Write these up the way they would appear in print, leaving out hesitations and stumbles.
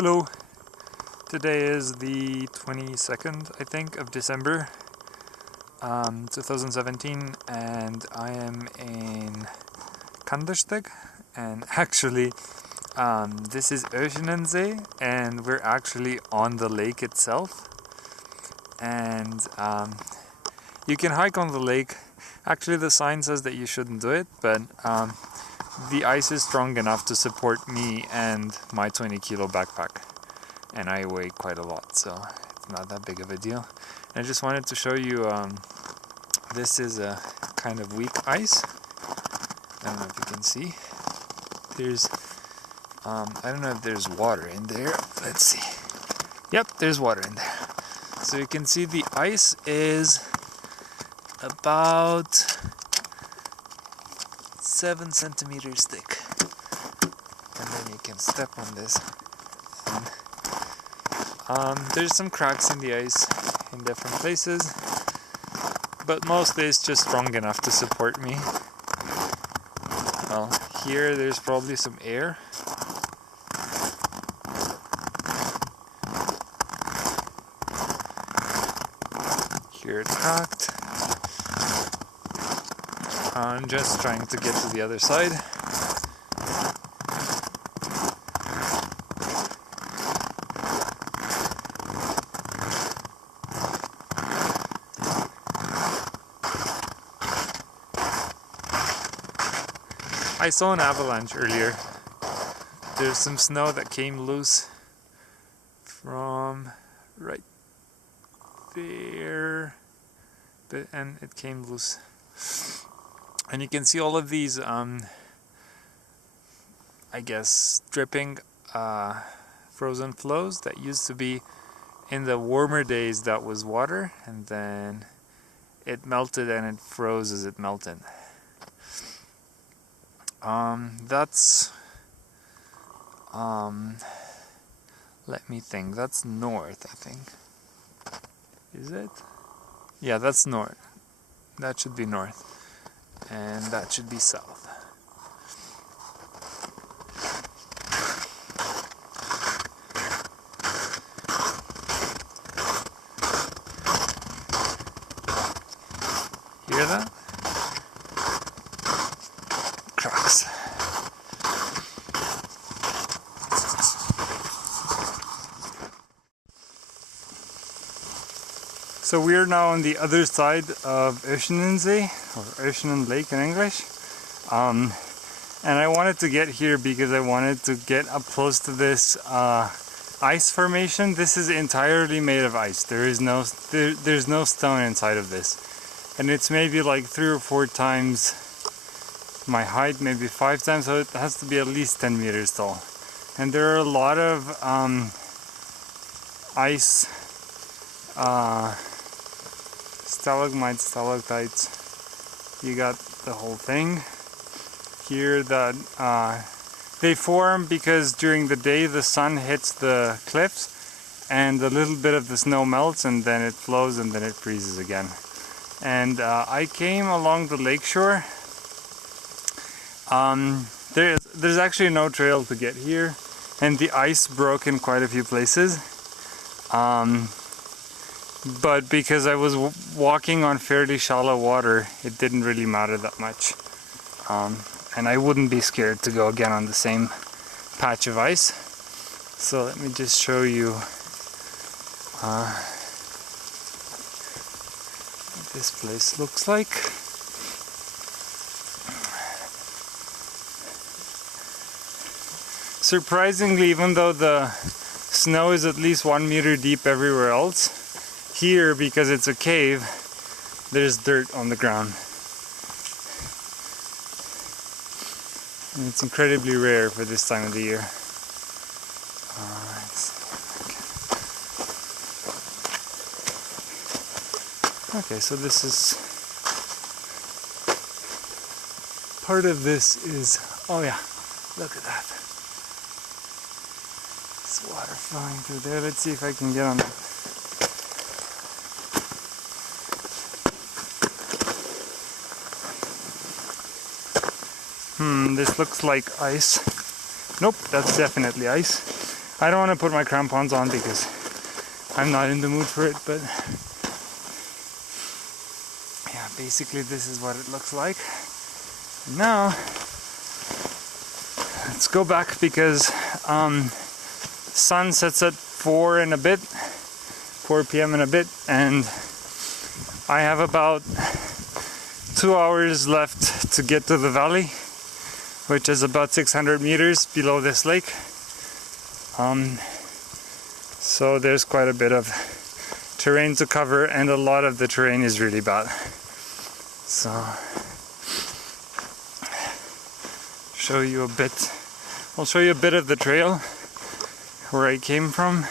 Hello, today is the 22nd, I think, of December 2017, and I am in Kandersteg, and actually this is Oeschinensee, and we're actually on the lake itself, and you can hike on the lake. Actually the sign says that you shouldn't do it, but the ice is strong enough to support me and my 20-kilo backpack, and I weigh quite a lot, so it's not that big of a deal. And I just wanted to show you, this is a kind of weak ice. I don't know if you can see. There's, I don't know if there's water in there. Let's see. Yep, there's water in there. So you can see the ice is about 7 centimeters thick, and then you can step on this, and there's some cracks in the ice in different places, but mostly it's just strong enough to support me. Well, here there's probably some air. Here it's cracked. I'm just trying to get to the other side. I saw an avalanche earlier. There's some snow that came loose from right there, and it came loose. And you can see all of these, I guess, dripping frozen flows that used to be in the warmer days. That was water, and then it melted and it froze as it melted. That's, let me think, that's north, I think. Is it? Yeah, that's north. That should be north. And that should be south. Hear that? Cracks. So we're now on the other side of Oeschinensee, or Oeschinen Lake in English. And I wanted to get here because I wanted to get up close to this ice formation. This is entirely made of ice. There's no stone inside of this. And it's maybe like 3 or 4 times my height, maybe 5 times, so it has to be at least 10 meters tall. And there are a lot of ice stalagmites, stalactites. You got the whole thing here that they form because during the day the sun hits the cliffs and a little bit of the snow melts, and then it flows and then it freezes again. And I came along the lakeshore. There's actually no trail to get here, and the ice broke in quite a few places. But because I was walking on fairly shallow water, it didn't really matter that much. And I wouldn't be scared to go again on the same patch of ice. So let me just show you what this place looks like. Surprisingly, even though the snow is at least 1 meter deep everywhere else, here, because it's a cave, there's dirt on the ground. And it's incredibly rare for this time of the year. Okay, so this is... part of this is... oh yeah, look at that. There's water flowing through there. Let's see if I can get on that. This looks like ice. Nope, that's definitely ice. I don't want to put my crampons on because I'm not in the mood for it, but yeah, basically this is what it looks like. Now let's go back because sun sets at 4 p.m. and a bit, and I have about 2 hours left to get to the valley, which is about 600 meters below this lake. So there's quite a bit of terrain to cover, and a lot of the terrain is really bad. So I'll show you a bit of the trail where I came from,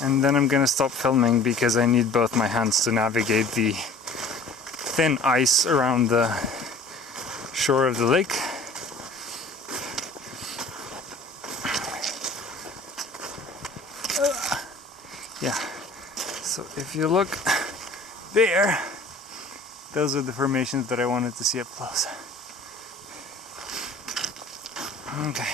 and then I'm gonna stop filming because I need both my hands to navigate the thin ice around the shore of the lake. Yeah, so if you look there, those are the formations that I wanted to see up close. Okay.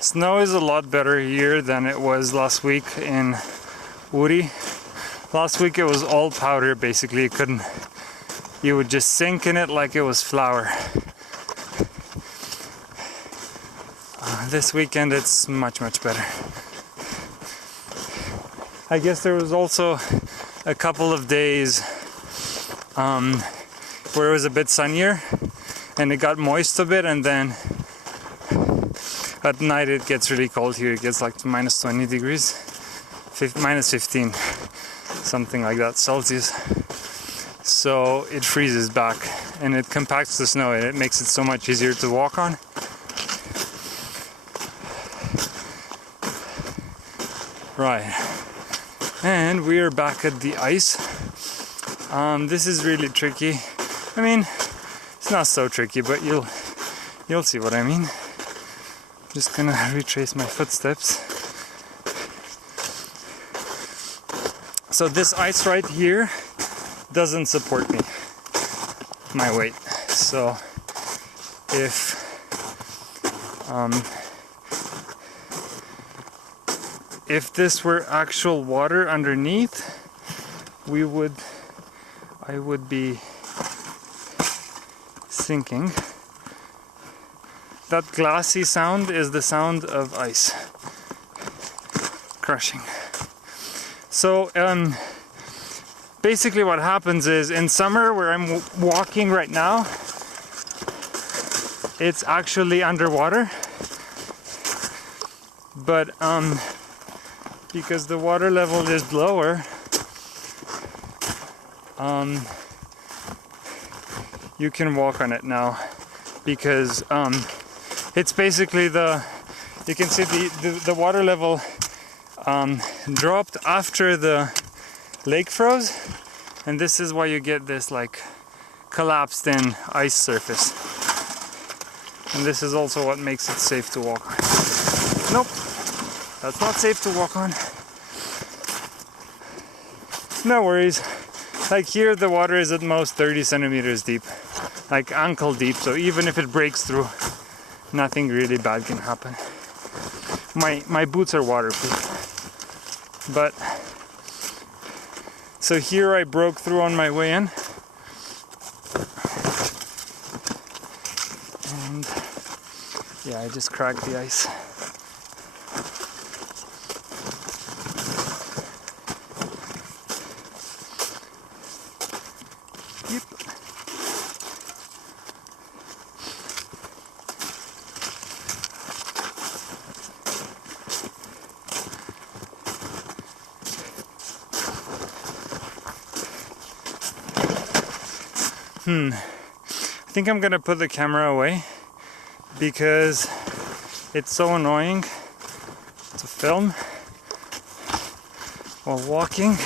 Snow is a lot better here than it was last week in Uri. Last week it was all powder basically. You would just sink in it like it was flour. This weekend it's much better. I guess there was also a couple of days where it was a bit sunnier and it got moist a bit, and then at night it gets really cold here. It gets like to minus 20 degrees, minus 15, something like that Celsius. So it freezes back and it compacts the snow, and it makes it so much easier to walk on. Right, and we are back at the ice. This is really tricky. I mean, it's not so tricky, but you'll see what I mean. Just gonna retrace my footsteps. So this ice right here doesn't support me, my weight. So if this were actual water underneath, I would be sinking. That glassy sound is the sound of ice crushing. So basically what happens is, in summer where I'm walking right now, it's actually underwater, but because the water level is lower, you can walk on it now, because it's basically you can see the water level dropped after the lake froze, and this is why you get this like collapsed in ice surface. And this is also what makes it safe to walk on. Nope, that's not safe to walk on. No worries. Like here the water is at most 30 centimeters deep, like ankle deep, so even if it breaks through, nothing really bad can happen. My boots are waterproof. But so here I broke through on my way in, and yeah, I just cracked the ice. Yep. I think I'm gonna put the camera away because it's so annoying to film while walking.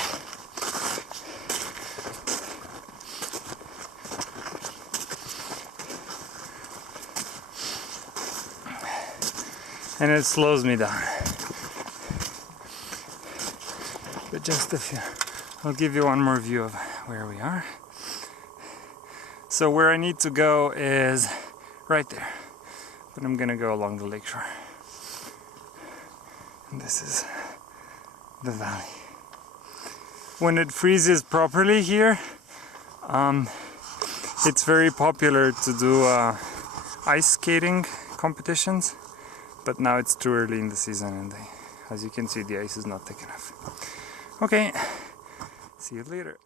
And it slows me down. but just a few. I'll give you one more view of where we are. So where I need to go is right there, but I'm gonna go along the lakeshore. And this is the valley. When it freezes properly here, it's very popular to do ice skating competitions, but now it's too early in the season and as you can see, the ice is not thick enough. Okay, see you later.